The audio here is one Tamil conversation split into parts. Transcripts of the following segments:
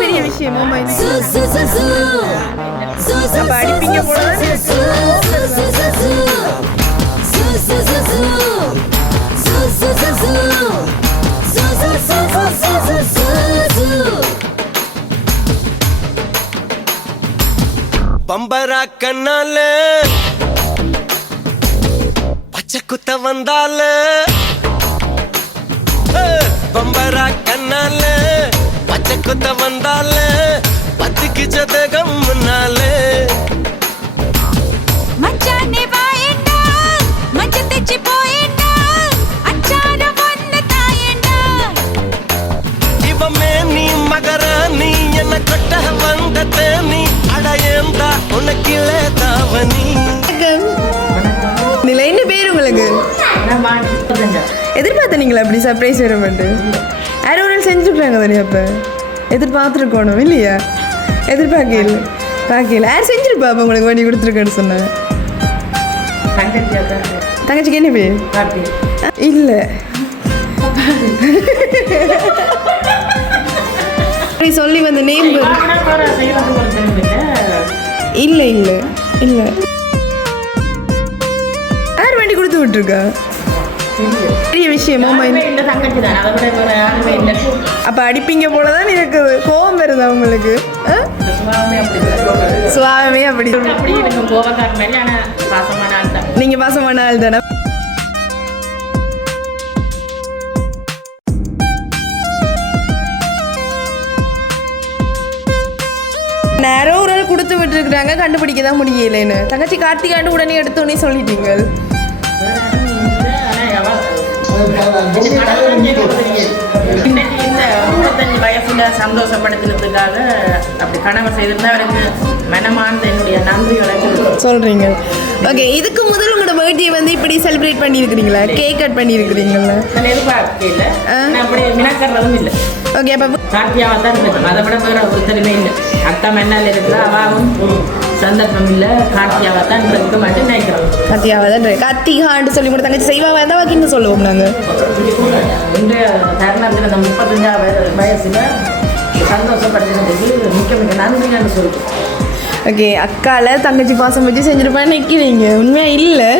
பெரிய விஷயமா படிப்பீங்க பம்பரா கண்ணால பச்சை குத்த வந்தால பம்பரா கண்ணால பச்சை குத்த வந்தால பத்துக்கு ஜதகம் முன்னாலே மச்சானே வாயேண்டா மஞ்ச தெச்சி போயேண்டா அச்சார வந்த தாயேண்டா இவமே நீ மகராணி என்ன கொட்ட வந்த தேனி அடையேந்தா உனக்கிலே தாவணி நிலைன்னு பேர் உங்களுக்கு எதிர்பார்த்தீங்களா அப்படி சர்ப்ரைஸ் வரும்ட்டு யாரும் ஒரு நாள் செஞ்சுருக்காங்க தானே அப்போ எதிர்பார்த்துருக்கணும் இல்லையா பார்க்கல யார் செஞ்சிருப்பா அப்போ உங்களுக்கு வண்டி கொடுத்துருக்கேன்னு சொன்னேன் தங்கச்சிக்கு என்ன பேர் இல்லை சொல்லி வந்த நேம் இல்லை இல்லை இல்லை யார் வண்டி கொடுத்து விட்டுருக்கா பெரிய விஷயமா அப்ப அடிப்பீங்க போலதான் இருக்குது கோபம் வருதா உங்களுக்கு சுவாமே அப்படி நீங்க பாசமான ஆள் தானே நேரம் ஒரு ஆள் கொடுத்து விட்டுருக்குறாங்க கண்டுபிடிக்க தான் முடியலன்னு தங்கச்சி கார்த்திகாண்டு உடனே எடுத்தோன்னே சொல்லிட்டீங்க வயசுல சந்தோஷப்படுத்துறதுக்காக அப்படி கனவு செய்திருந்தா அவருக்கு மனமார்ந்த என்னுடைய நன்றிகளை சொல்றீங்க. ஓகே, இதுக்கு முதல் உங்களோட பர்த்டே வந்து இப்படி செலிப்ரேட் பண்ணியிருக்கிறீங்களா? கேக் கட் பண்ணியிருக்கிறீங்களா? எதிர்பார்க்கல, அப்படி மினக்கறதும் இல்லை. ஓகே, அப்போ கார்த்தியாவை தான் இருக்கும், அதை விட வேற ஒருத்தருமே இல்லை. அக்கா மென்னால் இருக்கிறா, அவாவும் சந்தர்ப்பம் இல்லை, கார்த்தியாவை தான் இருக்க மாட்டேன் நினைக்கிறோம். கார்த்தியாவை தான் கார்த்திகான்னு சொல்லி கூட தங்கச்சி செய்வாங்க தான் வாக்கின்னு சொல்லுவோம் நாங்கள். இன்றைய தருணத்தில் இந்த 35 வயசுல சந்தோஷப்படுத்துறதுக்கு மிக்க மிக்க நன்றின்னு சொல்லுவோம். ஓகே, அக்கால தங்கச்சி பாசம் வச்சு செஞ்சுருப்பான்னு நிற்கிறீங்க. உண்மையாக இல்லை,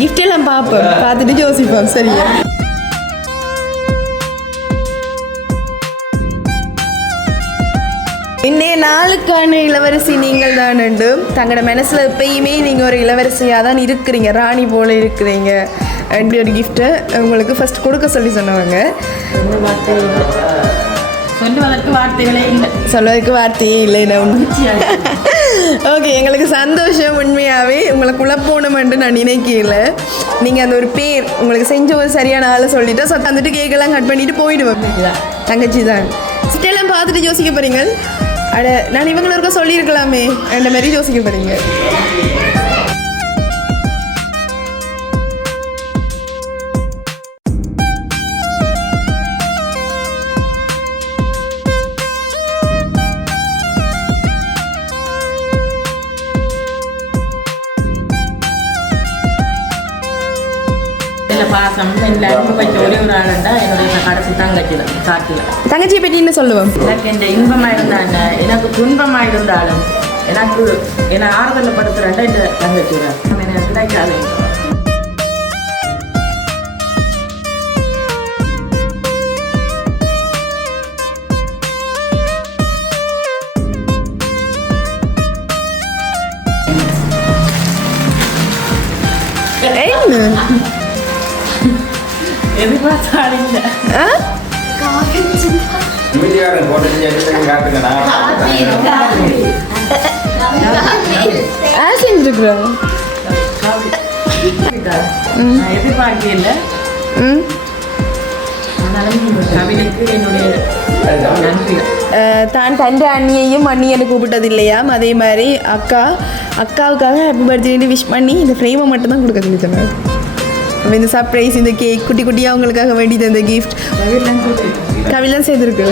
கிஃப்ட் எல்லாம் பார்ப்போம், பார்த்துட்டு யோசிப்போம். சரியா? இன்னைய நாளுக்கான இளவரசி நீங்கள் தான். தங்களோட மனசில் எப்பயுமே நீங்கள் ஒரு இளவரசியாக தான் இருக்கிறீங்க, ராணி போல் இருக்கிறீங்க. அப்படி ஒரு கிஃப்ட்டை உங்களுக்கு ஃபர்ஸ்ட் கொடுக்க சொல்லி சொன்னவங்க. சொல்வதற்கு வார்த்தையே இல்லை. ஓகே, எங்களுக்கு சந்தோஷம். உண்மையாகவே உங்களை குழப்பணுமென்று நான் நினைக்கல. நீங்கள் அந்த ஒரு பேர் உங்களுக்கு செஞ்ச ஒரு சரியான ஆளை சொல்லிவிட்டு வந்துட்டு கேக்கெல்லாம் கட் பண்ணிட்டு போயிடுவேன். தங்கச்சி தான் சிட்டெல்லாம் பார்த்துட்டு யோசிக்க போகிறீங்க. அட, நான் இவங்களுக்கு சொல்லியிருக்கலாமே அந்த மாதிரி யோசிக்க போகிறீங்க. பாசம் எல்லாருக்கும் வச்ச ஒரே ஒரு ஆளுண்டா என்னுடைய கடைசி தங்கச்சி தான். காட்டில் தங்கச்சியை பற்றி என்ன சொல்லுவோம்? எனக்கு இந்த இன்பமாக இருந்தாங்க, எனக்கு துன்பமாக இருந்தாலும் எனக்கு என்னை ஆறுதல் படுத்துறேன்டா இந்த தங்கச்சி தான். எனக்கு கிடைக்காது. எதிர்பார்த்தாலும் இல்லை. எதிர்பார்க்கல. தான் தன் அண்ணியையும் அண்ணியனை கூப்பிட்டது இல்லையாம். அதே மாதிரி அக்காவுக்காக ஹாப்பி பர்த்டே விஷ் பண்ணி இந்த ஃப்ரேமை மட்டும் தான் கொடுக்க சொல்லி சொன்னாங்க. இந்த சர்ப்ரைஸ், இந்த கேக், குட்டி குட்டியாக அவங்களுக்காக வேண்டியது அந்த கிஃப்ட் கவிலாம் செய்திருக்கு.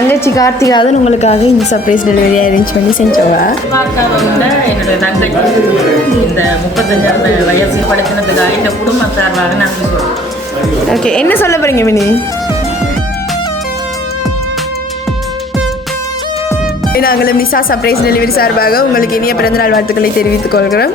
தங்கச்சி கார்த்திகாதன் உங்களுக்காக இந்த சர்ப்ரைஸ் டெலிவரி அரேஞ்ச் பண்ணி செஞ்சோவா? பார்க்காதவங்க என்னுடைய தங்கச்சி இந்த 35 வயசு படுத்தினதுக்காக இந்த குடும்ப சார்பாக நன்றி சொல்றேன். ஓகே, என்ன சொல்ல போறீங்க மினி? நாங்களும் நிசா சர்ப்ரைஸ் டெலிவரி சார்பாக உங்களுக்கு இனிய பிறந்தநாள் வாழ்த்துக்களை தெரிவித்துக் கொள்கிறோம்.